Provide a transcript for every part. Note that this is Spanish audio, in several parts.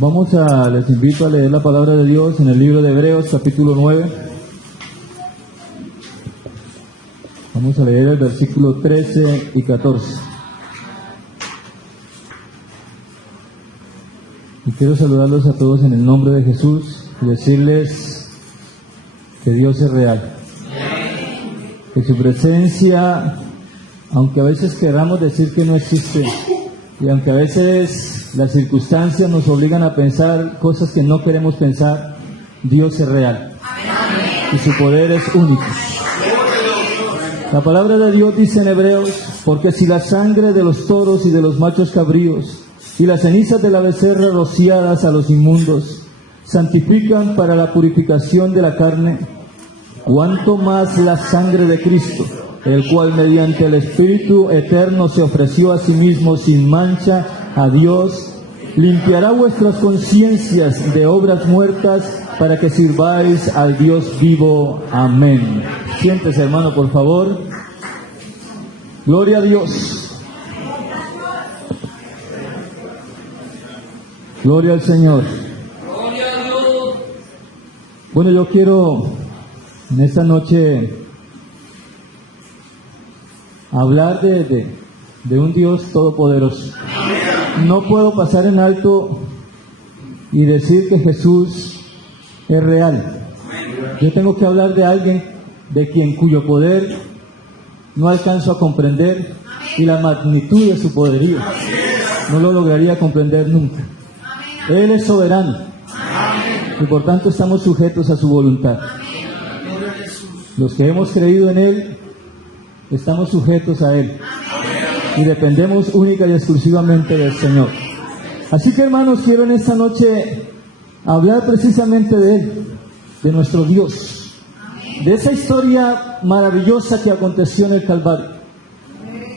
Les invito a leer la palabra de Dios en el libro de Hebreos, capítulo 9. Vamos a leer el versículo 13 y 14. Y quiero saludarlos a todos en el nombre de Jesús y decirles que Dios es real. Que su presencia, aunque a veces queramos decir que no existe, y aunque a veces las circunstancias nos obligan a pensar cosas que no queremos pensar, Dios es real. Y su poder es único. La palabra de Dios dice en Hebreos: porque si la sangre de los toros y de los machos cabríos y las cenizas de la becerra rociadas a los inmundos santifican para la purificación de la carne, cuánto más la sangre de Cristo, el cual mediante el Espíritu eterno se ofreció a sí mismo sin mancha a Dios, limpiará vuestras conciencias de obras muertas para que sirváis al Dios vivo. Amén. Siéntese, hermano, por favor. Gloria a Dios. Gloria al Señor. Bueno, yo quiero en esta noche hablar de un Dios todopoderoso. No puedo pasar en alto y decir que Jesús es real. Yo tengo que hablar de alguien cuyo poder no alcanzo a comprender, y la magnitud de su poderío no lo lograría comprender nunca. Él es soberano y por tanto estamos sujetos a su voluntad. Los que hemos creído en Él estamos sujetos a Él y dependemos única y exclusivamente del Señor. Así que, hermanos, quiero en esta noche hablar precisamente de Él, de nuestro Dios, de esa historia maravillosa que aconteció en el Calvario,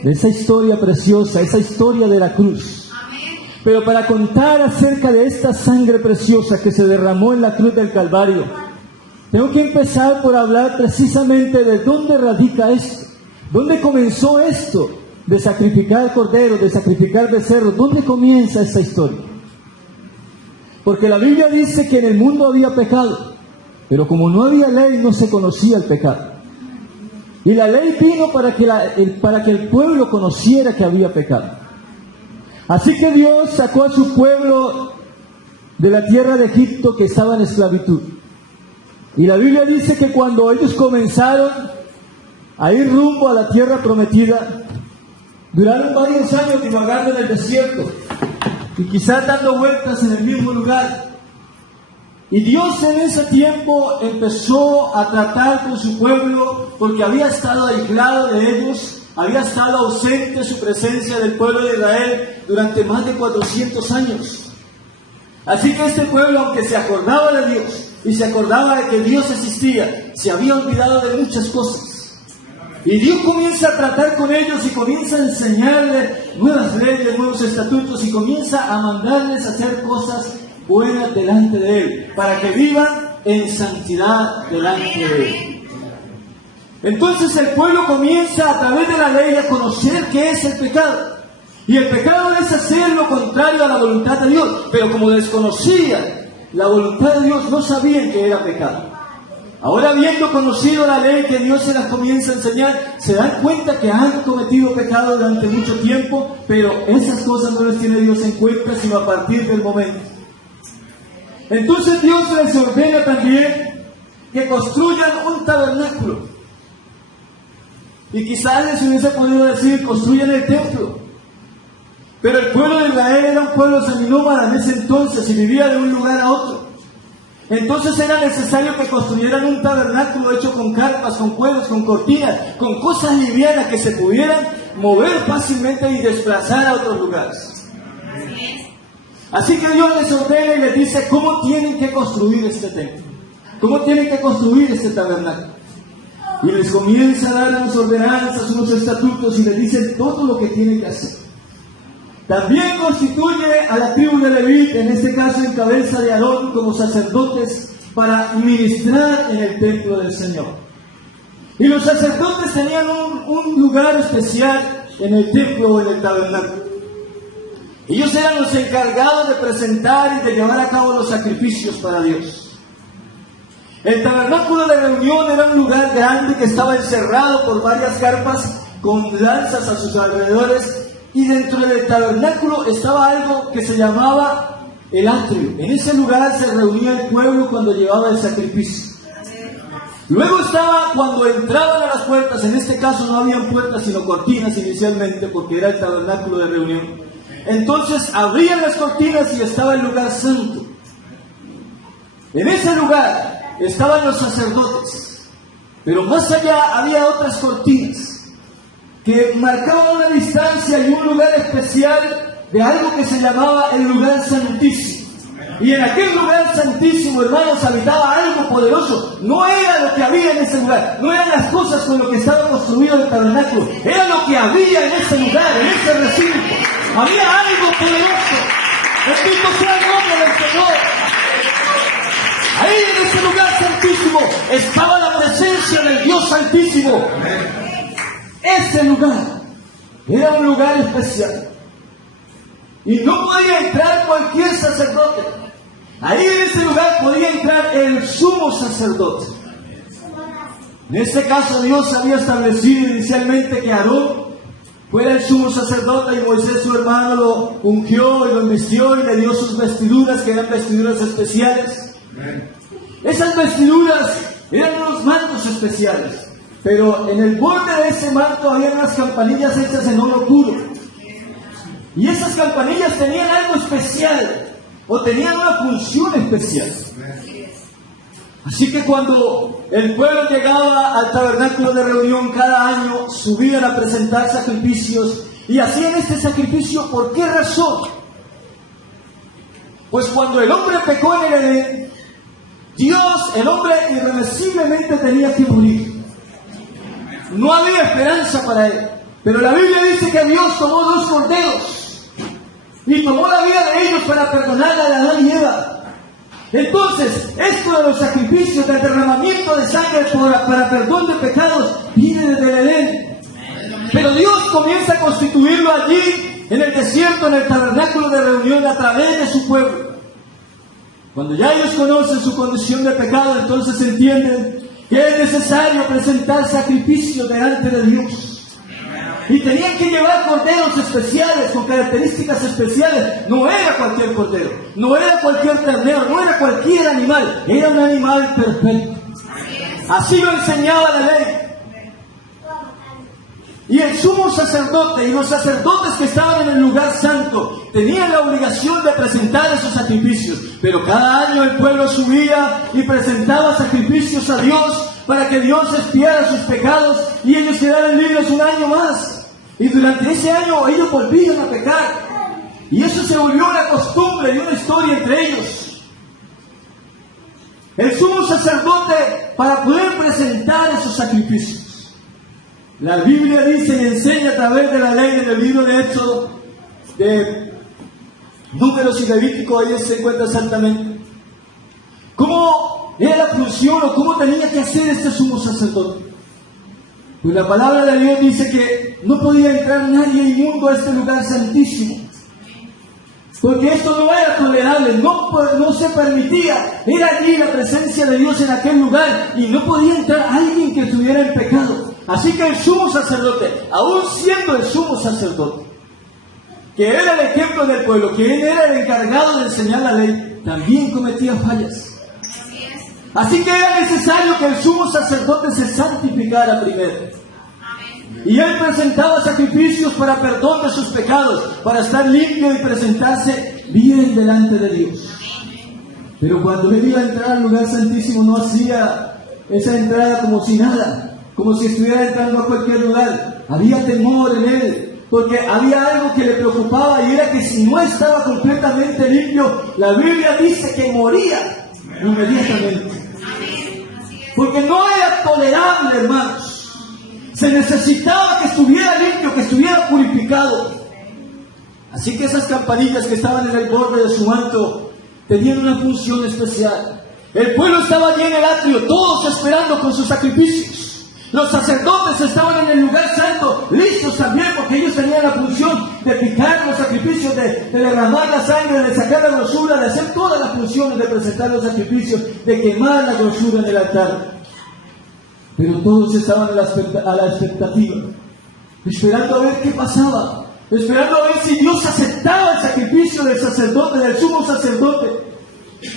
de esa historia preciosa, esa historia de la cruz. Pero para contar acerca de esta sangre preciosa que se derramó en la cruz del Calvario, tengo que empezar por hablar precisamente de dónde radica esto, dónde comenzó esto de sacrificar corderos, de sacrificar becerros. ¿Dónde comienza esta historia? Porque la Biblia dice que en el mundo había pecado, pero como no había ley, no se conocía el pecado. Y la ley vino para que el pueblo conociera que había pecado. Así que Dios sacó a su pueblo de la tierra de Egipto, que estaba en esclavitud. Y la Biblia dice que cuando ellos comenzaron a ir rumbo a la tierra prometida, duraron varios años divagando en el desierto y quizás dando vueltas en el mismo lugar. Y Dios en ese tiempo empezó a tratar con su pueblo, porque había estado aislado de ellos, había estado ausente su presencia del pueblo de Israel durante más de 400 años. Así que este pueblo, aunque se acordaba de Dios y se acordaba de que Dios existía, se había olvidado de muchas cosas. Y Dios comienza a tratar con ellos y comienza a enseñarles nuevas leyes, nuevos estatutos, y comienza a mandarles a hacer cosas buenas delante de Él, para que vivan en santidad delante de Él. Entonces el pueblo comienza a través de la ley a conocer qué es el pecado. Y el pecado es hacer lo contrario a la voluntad de Dios. Pero como desconocían la voluntad de Dios, no sabían que era pecado. Ahora, habiendo conocido la ley que Dios se las comienza a enseñar, se dan cuenta que han cometido pecado durante mucho tiempo, pero esas cosas no las tiene Dios en cuenta, sino a partir del momento. Entonces Dios les ordena también que construyan un tabernáculo. Y quizás les hubiese podido decir: construyan el templo. Pero el pueblo de Israel era un pueblo seminómada en ese entonces y vivía de un lugar a otro. Entonces era necesario que construyeran un tabernáculo hecho con carpas, con cuerdas, con cortinas, con cosas livianas que se pudieran mover fácilmente y desplazar a otros lugares. Así que Dios les ordena y les dice cómo tienen que construir este templo, cómo tienen que construir este tabernáculo. Y les comienza a dar unas ordenanzas, unos estatutos, y les dice todo lo que tienen que hacer. También constituye a la tribu de Leví, en este caso en cabeza de Aarón, como sacerdotes para ministrar en el templo del Señor. Y los sacerdotes tenían un lugar especial en el templo o en el tabernáculo. Ellos eran los encargados de presentar y de llevar a cabo los sacrificios para Dios. El tabernáculo de reunión era un lugar grande que estaba encerrado por varias carpas con lanzas a sus alrededores, y dentro del tabernáculo estaba algo que se llamaba el atrio. En ese lugar se reunía el pueblo cuando llevaba el sacrificio. Luego estaba cuando entraban a las puertas. En este caso no habían puertas sino cortinas inicialmente, porque era el tabernáculo de reunión. Entonces abrían las cortinas y estaba el lugar santo. En ese lugar estaban los sacerdotes, pero más allá había otras cortinas que marcaban una distancia y un lugar especial de algo que se llamaba el lugar santísimo. Y en aquel lugar santísimo, hermanos, habitaba algo poderoso. No era lo que había en ese lugar, no eran las cosas con lo que estaba construido el tabernáculo, era lo que había en ese lugar, en ese recinto. Había algo poderoso. Bendito sea el nombre del Señor. Ahí en ese lugar santísimo estaba la presencia del Dios Santísimo. Ese lugar era un lugar especial. Y no podía entrar cualquier sacerdote. Ahí en ese lugar podía entrar el sumo sacerdote. En este caso Dios había establecido inicialmente que Aarón fuera el sumo sacerdote, y Moisés su hermano lo ungió y lo vistió y le dio sus vestiduras, que eran vestiduras especiales. Esas vestiduras eran unos mantos especiales, pero en el borde de ese manto había unas campanillas hechas en oro puro. Y esas campanillas tenían algo especial, o tenían una función especial. Así que cuando el pueblo llegaba al tabernáculo de reunión cada año, subían a presentar sacrificios, y hacían este sacrificio, ¿por qué razón? Pues cuando el hombre pecó en el Edén, el hombre irreversiblemente tenía que morir. No había esperanza para él. Pero la Biblia dice que Dios tomó 2 corderos y tomó la vida de ellos para perdonar a Adán y Eva. Entonces, esto de los sacrificios, del derramamiento de sangre para perdón de pecados, viene desde el Edén. Pero Dios comienza a constituirlo allí, en el desierto, en el tabernáculo de reunión, a través de su pueblo. Cuando ya ellos conocen su condición de pecado, entonces entienden que es necesario presentar sacrificios delante de Dios. Y tenían que llevar corderos especiales, con características especiales. No era cualquier cordero, no era cualquier ternero, no era cualquier animal, era un animal perfecto. Así lo enseñaba la ley. Y el sumo sacerdote y los sacerdotes que estaban en el lugar santo tenían la obligación de presentar esos sacrificios. Pero cada año el pueblo subía y presentaba sacrificios a Dios para que Dios expiara sus pecados y ellos quedaran libres un año más. Y durante ese año ellos volvían a pecar. Y eso se volvió una costumbre y una historia entre ellos. El sumo sacerdote, para poder presentar esos sacrificios, la Biblia dice y enseña a través de la ley en el libro de Éxodo, de Números y Levítico, ahí se encuentra exactamente cómo era la función o cómo tenía que hacer este sumo sacerdote. Pues la palabra de Dios dice que no podía entrar nadie inmundo a este lugar santísimo, porque esto no era tolerable, no se permitía. Era allí la presencia de Dios en aquel lugar y no podía entrar alguien que estuviera en pecado. Así que el sumo sacerdote, aún siendo el sumo sacerdote, que era el ejemplo del pueblo, que él era el encargado de enseñar la ley, también cometía fallas. Así que era necesario que el sumo sacerdote se santificara primero. Y él presentaba sacrificios para perdón de sus pecados, para estar limpio y presentarse bien delante de Dios. Pero cuando él iba a entrar al lugar santísimo, no hacía esa entrada como si nada, como si estuviera entrando a cualquier lugar. Había temor en él, porque había algo que le preocupaba, y era que si no estaba completamente limpio, la Biblia dice que moría inmediatamente. Porque no era tolerable, hermanos. Se necesitaba que estuviera limpio, que estuviera purificado. Así que esas campanillas que estaban en el borde de su manto tenían una función especial. El pueblo estaba allí en el atrio, todos esperando con sus sacrificios. Los sacerdotes estaban en el lugar santo, listos también, porque ellos tenían la función de picar los sacrificios, de derramar la sangre, de sacar la grosura, de hacer todas las funciones, de presentar los sacrificios, de quemar la grosura en el altar. Pero todos estaban a la expectativa, esperando a ver qué pasaba, esperando a ver si Dios aceptaba el sacrificio del sacerdote, del sumo sacerdote.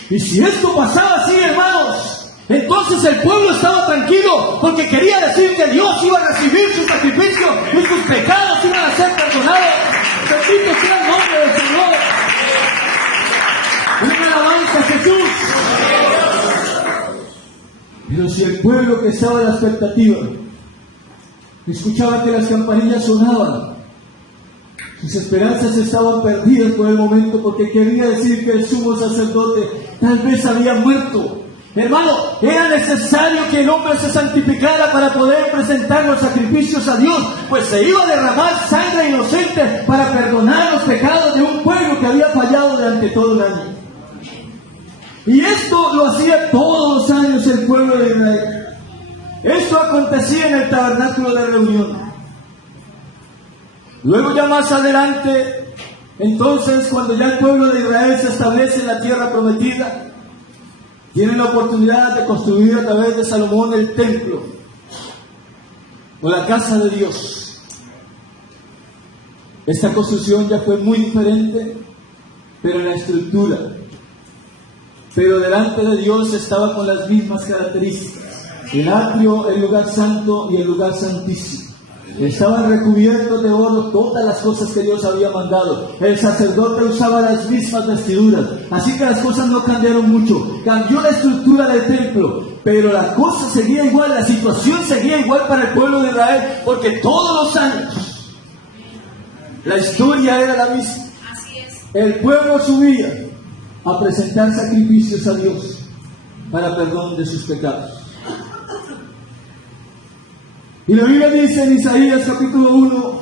Y si esto pasaba así, hermanos, entonces el pueblo estaba tranquilo, porque quería decir que Dios iba a recibir su sacrificio y sus pecados iban a ser perdonados. Bendito sea el nombre del Señor. Una alabanza a Jesús. Pero si el pueblo que estaba en la expectativa escuchaba que las campanillas sonaban, sus esperanzas estaban perdidas por el momento, porque quería decir que el sumo sacerdote tal vez había muerto. Hermano, era necesario que el hombre se santificara para poder presentar los sacrificios a Dios, pues se iba a derramar sangre inocente para perdonar los pecados de un pueblo que había fallado durante todo el año. Y esto lo hacía todos los años el pueblo de Israel. Esto acontecía en el tabernáculo de reunión. Luego ya más adelante, entonces cuando ya el pueblo de Israel se establece en la tierra prometida, tienen la oportunidad de construir a través de Salomón el templo o la casa de Dios. Esta construcción ya fue muy diferente, pero en la estructura. Pero delante de Dios estaba con las mismas características: el atrio, el lugar santo y el lugar santísimo. Estaban recubiertos de oro todas las cosas que Dios había mandado. El sacerdote usaba las mismas vestiduras. Así que las cosas no cambiaron mucho. Cambió la estructura del templo, pero la cosa seguía igual, la situación seguía igual para el pueblo de Israel, porque todos los años la historia era la misma. El pueblo subía a presentar sacrificios a Dios para perdón de sus pecados. Y la Biblia dice en Isaías capítulo 1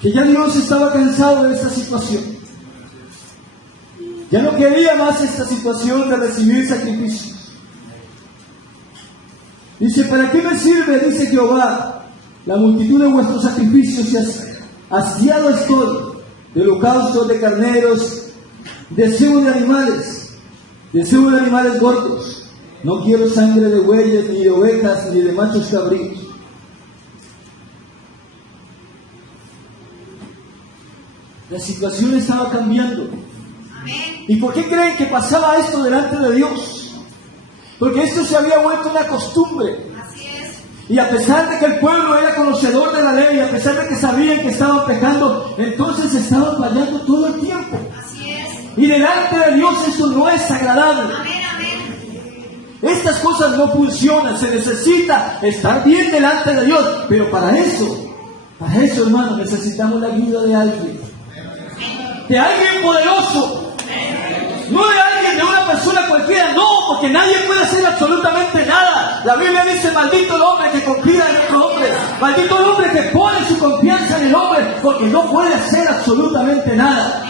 que ya Dios estaba cansado de esta situación. Ya no quería más esta situación de recibir sacrificios. Dice: ¿para qué me sirve, dice Jehová, la multitud de vuestros sacrificios? Hastiado estoy de holocaustos, de carneros, deseo de animales gordos. No quiero sangre de bueyes, ni de ovejas, ni de machos cabríos. La situación estaba cambiando. Amén. ¿Y por qué creen que pasaba esto delante de Dios? Porque esto se había vuelto una costumbre. Así es. Y a pesar de que el pueblo era conocedor de la ley, a pesar de que sabían que estaban pecando, entonces estaban fallando todo el tiempo. Así es. Y delante de Dios eso no es agradable. Amén. Estas cosas no funcionan, se necesita estar bien delante de Dios, pero para eso, hermano, necesitamos la ayuda de alguien poderoso, no de alguien, de una persona cualquiera, no, porque nadie puede hacer absolutamente nada. La Biblia dice: maldito el hombre que confía en otro hombre, maldito el hombre que pone su confianza en el hombre, porque no puede hacer absolutamente nada.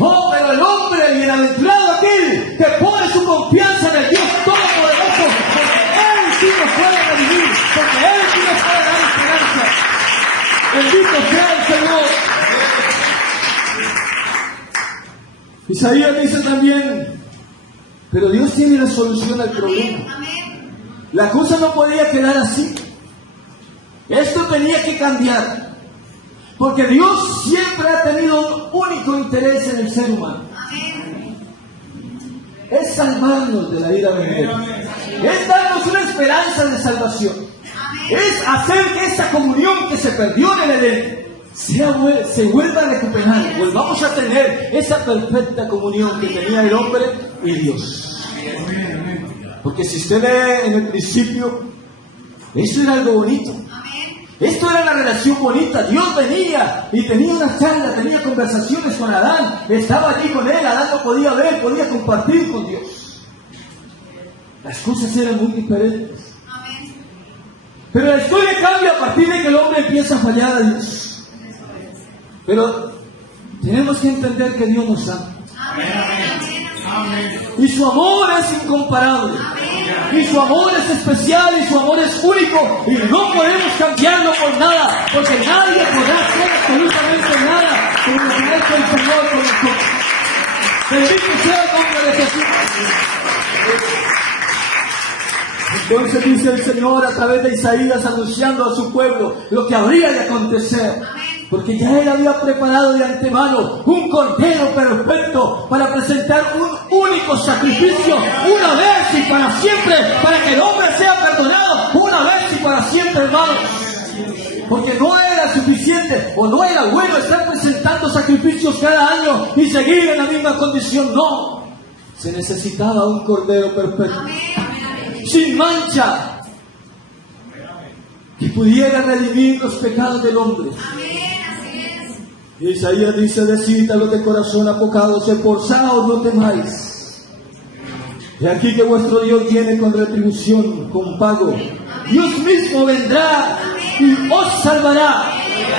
Oh, pero el hombre bienaventurado aquel que pone su confianza en el Dios Todopoderoso, porque Él sí nos puede redimir, porque Él sí nos puede dar esperanza. Bendito sea el Señor. Isaías dice también: pero Dios tiene la solución al problema. La cosa no podía quedar así. Esto tenía que cambiar. Porque Dios siempre ha tenido un único interés en el ser humano. Es salvarnos de la ira venidera. Es darnos una esperanza de salvación. Es hacer que esta comunión que se perdió en el Edén se vuelva a recuperar. Volvamos a tener esa perfecta comunión que tenía el hombre y Dios. Porque si usted lee en el principio, eso era algo bonito. Esto era una relación bonita. Dios venía y tenía una charla, tenía conversaciones con Adán. Estaba allí con él. Adán lo podía ver, podía compartir con Dios. Las cosas eran muy diferentes. Pero la historia cambia a partir de que el hombre empieza a fallar a Dios. Pero tenemos que entender que Dios nos ama. Y su amor es incomparable. Y su amor es especial y su amor es único. Y no podemos cambiarlo por nada. Porque nadie podrá hacer absolutamente nada como lo que ha hecho el Señor con nosotros. Bendito sea el nombre de Jesús. Entonces dice el Señor a través de Isaías anunciando a su pueblo lo que habría de acontecer. Porque ya Él había preparado de antemano un cordero perfecto para presentar un único sacrificio una vez y para siempre, para que el hombre sea perdonado una vez y para siempre, hermanos. Porque no era suficiente o no era bueno estar presentando sacrificios cada año y seguir en la misma condición. No, se necesitaba un cordero perfecto, sin mancha, que pudiera redimir los pecados del hombre. Isaías dice: decid a los de corazón apocados, esforzaos, no temáis. Y aquí que vuestro Dios viene con retribución, con pago. Dios mismo vendrá y os salvará.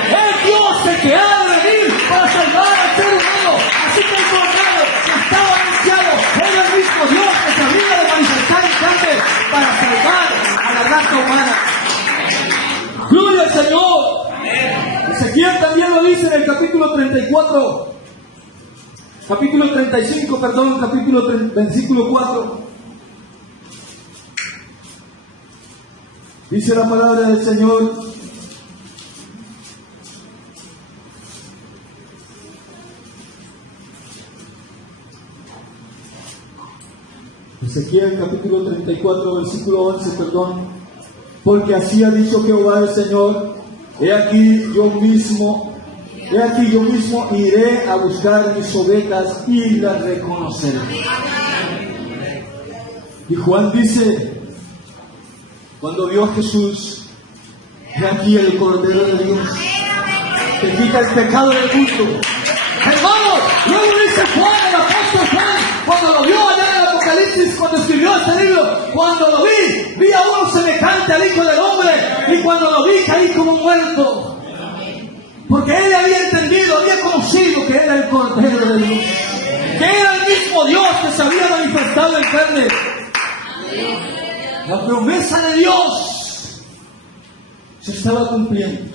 Es Dios el que ha de venir para salvar al ser humano. Así que el cordero que estaba anunciado era el mismo Dios que se había de manifestar en carne para salvar a la raza humana. ¡Gloria al Señor! Ezequiel también lo dice en el capítulo 34, capítulo 35, perdón, capítulo 30, versículo 4. Dice la palabra del Señor: Ezequiel capítulo 34, versículo 11, perdón. Porque así ha dicho Jehová el Señor: He aquí yo mismo iré a buscar mis ovejas y las reconoceré. Y Juan dice, cuando vio a Jesús: he aquí el Cordero de Dios, que quita el pecado del mundo. Hermanos, luego dice Juan, el apóstol Juan, cuando lo vio allá en el Apocalipsis, cuando escribió este libro: cuando lo vi a uno semejante al Hijo del Hombre, y cuando lo vi caí como muerto. Porque él había entendido, había conocido que era el Cordero de Dios, que era el mismo Dios que se había manifestado en carne. La promesa de Dios se estaba cumpliendo.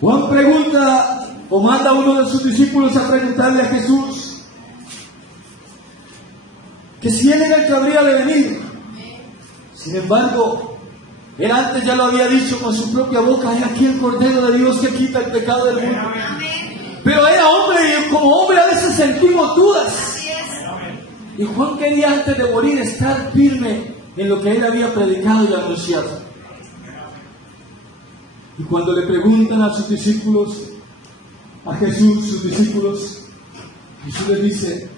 Juan pregunta, o manda a uno de sus discípulos a preguntarle a Jesús que si él era el que habría de venir. Sin embargo, él antes ya lo había dicho con su propia boca: hay aquí el Cordero de Dios que quita el pecado del mundo. Pero era hombre, y como hombre a veces sentimos dudas. Y Juan quería antes de morir estar firme en lo que él había predicado y anunciado. Y cuando le preguntan a sus discípulos, a Jesús, sus discípulos, Jesús les dice: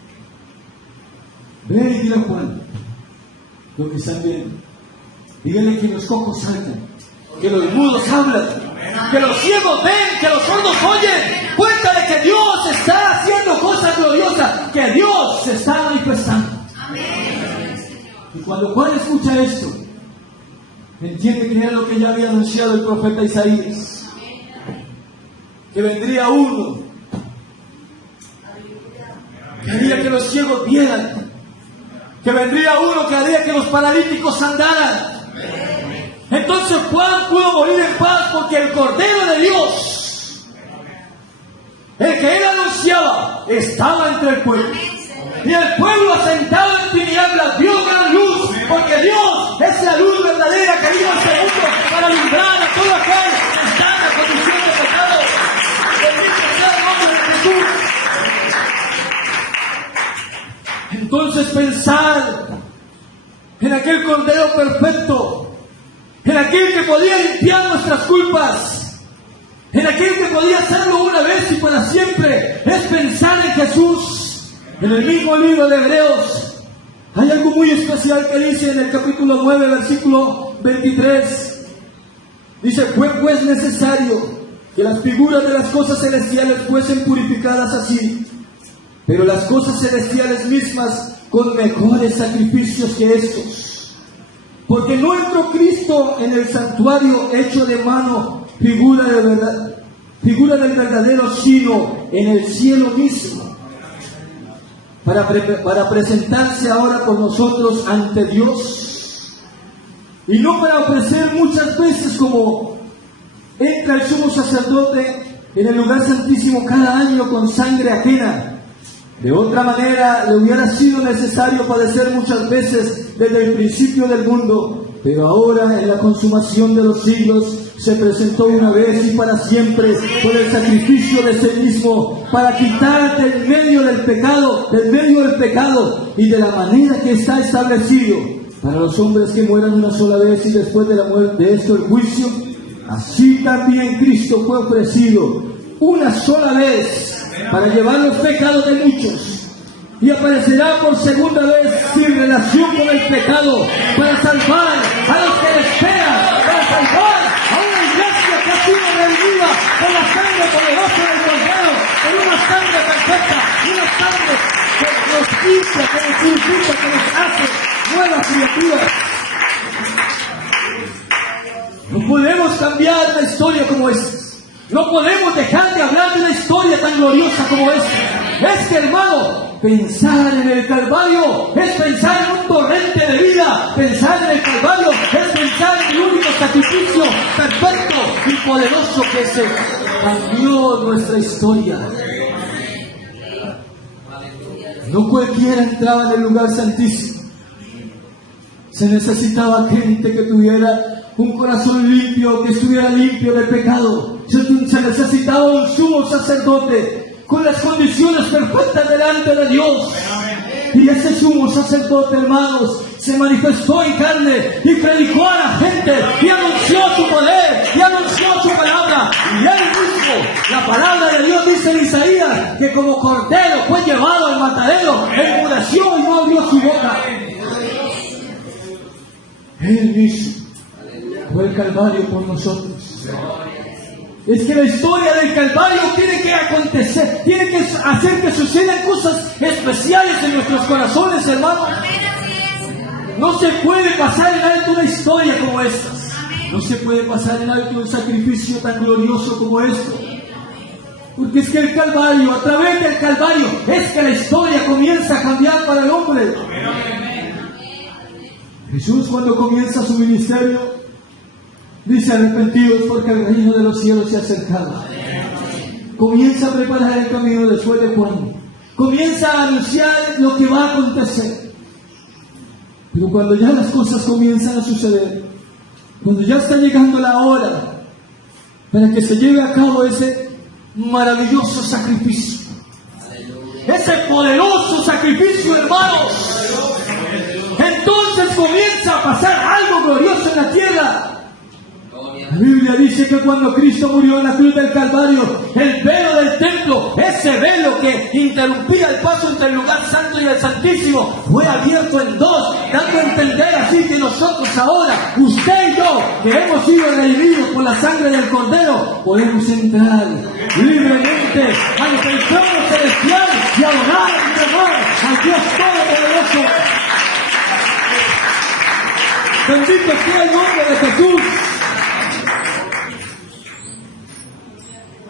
ve y dile a Juan lo que están viendo. Dígale que los cojos saltan, que los mudos hablan, que los ciegos ven, que los sordos oyen. Cuéntale que Dios está haciendo cosas gloriosas, que Dios se está manifestando. Y cuando Juan escucha esto, entiende que era lo que ya había anunciado el profeta Isaías, que vendría uno que haría que los ciegos vieran, que vendría uno que haría que los paralíticos andaran. Entonces Juan pudo morir en paz, porque el Cordero de Dios, el que él anunciaba, estaba entre el pueblo. Y el pueblo asentado en tinieblas vio gran luz, porque Dios es la luz verdadera que vino a este mundo para alumbrar a todo aquel que está en la condición de pecado. Bendito sea el nombre de Jesús. Entonces pensar en aquel Cordero perfecto, en aquel que podía limpiar nuestras culpas, en aquel que podía hacerlo una vez y para siempre, es pensar en Jesús. En el mismo libro de Hebreos hay algo muy especial que dice en el capítulo 9, versículo 23. Dice: fue pues necesario que las figuras de las cosas celestiales fuesen purificadas así, pero las cosas celestiales mismas con mejores sacrificios que estos. Porque no entró Cristo en el santuario hecho de mano, figura del verdadero, sino en el cielo mismo. para presentarse ahora por nosotros ante Dios, y no para ofrecer muchas veces como entra el sumo sacerdote en el lugar santísimo cada año con sangre ajena. De otra manera le hubiera sido necesario padecer muchas veces desde el principio del mundo, pero ahora en la consumación de los siglos se presentó una vez y para siempre por el sacrificio de sí mismo, para quitar del medio del pecado y de la manera que está establecido para los hombres que mueran una sola vez y después de la muerte de esto el juicio. Así también Cristo fue ofrecido una sola vez para llevar los pecados de muchos, y aparecerá por segunda vez sin relación con el pecado, para salvar a los que le esperan, para salvar a una iglesia que ha sido redimida con la sangre poderosa del Cordero, con una sangre perfecta, una sangre que nos limpia, que nos purifica, que nos hace nuevas criaturas. No podemos cambiar la historia como esta. No podemos dejar de hablar de una historia tan gloriosa como esta. Es que, hermano, pensar en el Calvario es pensar en un torrente de vida. Pensar en el Calvario es pensar en el único sacrificio perfecto y poderoso que se cambió nuestra historia. No cualquiera entraba en el lugar santísimo. Se necesitaba gente que tuviera un corazón limpio, que estuviera limpio de pecado. Se necesitaba un sumo sacerdote con las condiciones perfectas delante de Dios. Y ese sumo sacerdote, hermanos, se manifestó en carne y predicó a la gente y anunció su poder y anunció su palabra. Y él mismo, la palabra de Dios dice en Isaías, que como cordero fue llevado al matadero, enmudeció y no abrió su boca. Él mismo fue el Calvario por nosotros. Es que la historia del Calvario tiene que acontecer, tiene que hacer que sucedan cosas especiales en nuestros corazones, hermanos. No se puede pasar en alto una historia como esta. No se puede pasar en alto un sacrificio tan glorioso como esto. Porque es que el Calvario, a través del Calvario, es que la historia comienza a cambiar para el hombre. Jesús, cuando comienza su ministerio, dice: arrepentidos porque el reino de los cielos se ha acercado. Comienza a preparar el camino después de Juan. Comienza a anunciar lo que va a acontecer. Pero cuando ya las cosas comienzan a suceder, cuando ya está llegando la hora para que se lleve a cabo ese maravilloso sacrificio, ese poderoso sacrificio, hermanos, entonces comienza a pasar algo glorioso en la tierra. La Biblia dice que cuando Cristo murió en la cruz del Calvario, el velo del templo, ese velo que interrumpía el paso entre el lugar santo y el santísimo, fue abierto en dos, dando a entender así que nosotros ahora, usted y yo, que hemos sido redimidos por la sangre del Cordero, podemos entrar libremente ante el trono celestial y adorar y amar al Dios Todopoderoso. Bendito sea el nombre de Jesús.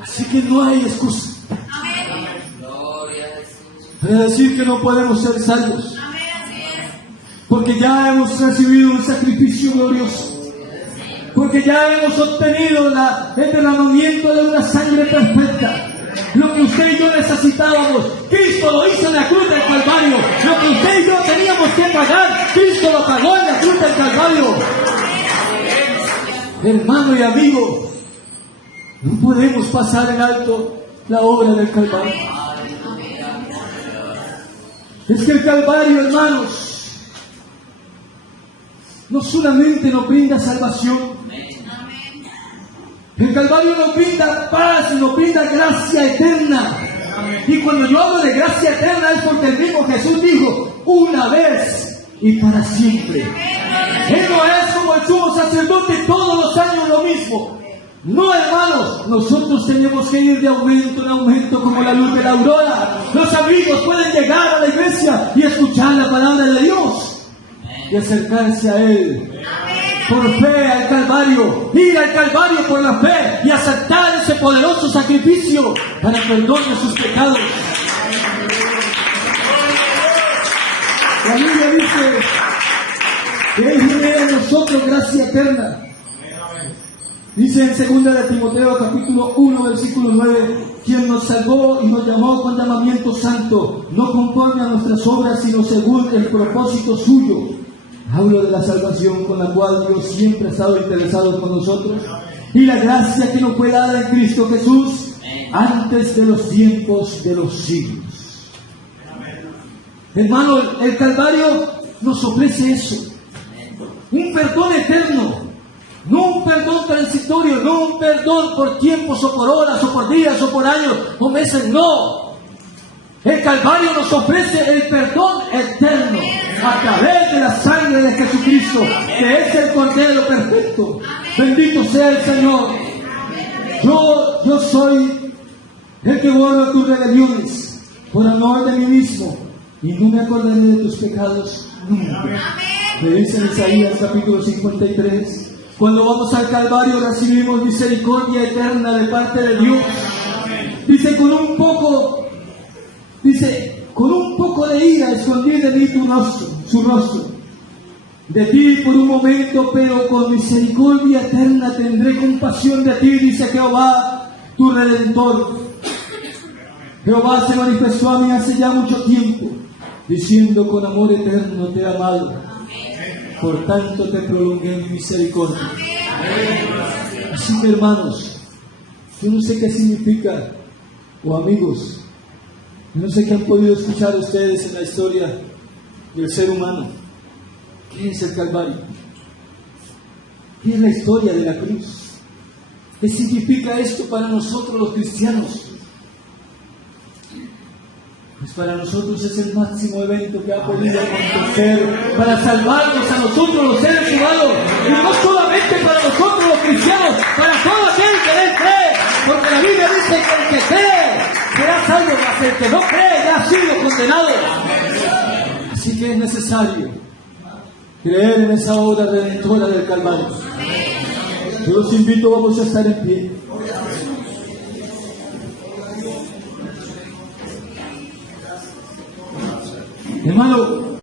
Así que no hay excusa para decir que no podemos ser salvos, porque ya hemos recibido un sacrificio glorioso, porque ya hemos obtenido el derramamiento de una sangre perfecta. Lo que usted y yo necesitábamos, Cristo lo hizo en la cruz del Calvario. Lo que usted y yo teníamos que pagar, Cristo lo pagó en la cruz del Calvario. Hermano y amigo, no podemos pasar en alto la obra del Calvario. Es que el Calvario, hermanos, no solamente nos brinda salvación, el Calvario nos brinda paz, nos brinda gracia eterna. Y cuando yo hablo de gracia eterna es porque el mismo Jesús dijo: una vez y para siempre. Él no es como el sumo sacerdote todos los años lo mismo. No, hermanos, nosotros tenemos que ir de aumento en aumento como la luz de la aurora. Los amigos pueden llegar a la iglesia y escuchar la palabra de Dios y acercarse a Él por fe al Calvario, ir al Calvario por la fe y aceptar ese poderoso sacrificio para perdón de sus pecados. La Biblia dice que Él genera en nosotros gracia eterna. Dice en 2 de Timoteo capítulo 1 versículo 9, quien nos salvó y nos llamó con llamamiento santo, no conforme a nuestras obras, sino según el propósito suyo. Hablo de la salvación con la cual Dios siempre ha estado interesado con nosotros, y la gracia que nos fue dada en Cristo Jesús antes de los tiempos de los siglos. Hermano, el Calvario nos ofrece eso, un perdón eterno. No un perdón transitorio, no un perdón por tiempos o por horas o por días o por años o meses, no. El Calvario nos ofrece el perdón eterno a través de la sangre de Jesucristo, que es el Cordero perfecto. Bendito sea el Señor. Yo soy el que borra tus rebeliones por amor de mí mismo, y no me acordaré de tus pecados nunca. Me dice en Isaías capítulo 53. Cuando vamos al Calvario recibimos misericordia eterna de parte de Dios. Dice, con un poco de ira escondí de mí su rostro. De ti por un momento, pero con misericordia eterna tendré compasión de ti, dice Jehová, tu Redentor. Jehová se manifestó a mí hace ya mucho tiempo, diciendo, con amor eterno te he amado. Por tanto te prolongué mi misericordia. Así que, hermanos, yo no sé qué significa, o amigos, yo no sé qué han podido escuchar ustedes en la historia del ser humano. ¿Qué es el Calvario? ¿Qué es la historia de la cruz? ¿Qué significa esto para nosotros los cristianos? Pues para nosotros es el máximo evento que ha podido acontecer para salvarnos a nosotros los seres humanos, y no solamente para nosotros los cristianos, para todo aquel que en Él cree, porque la Biblia dice que el que cree será salvo, mas el que no cree ya ha sido condenado. Así que es necesario creer en esa obra redentora del Calvario. Yo los invito, vamos a estar en pie. Hermano,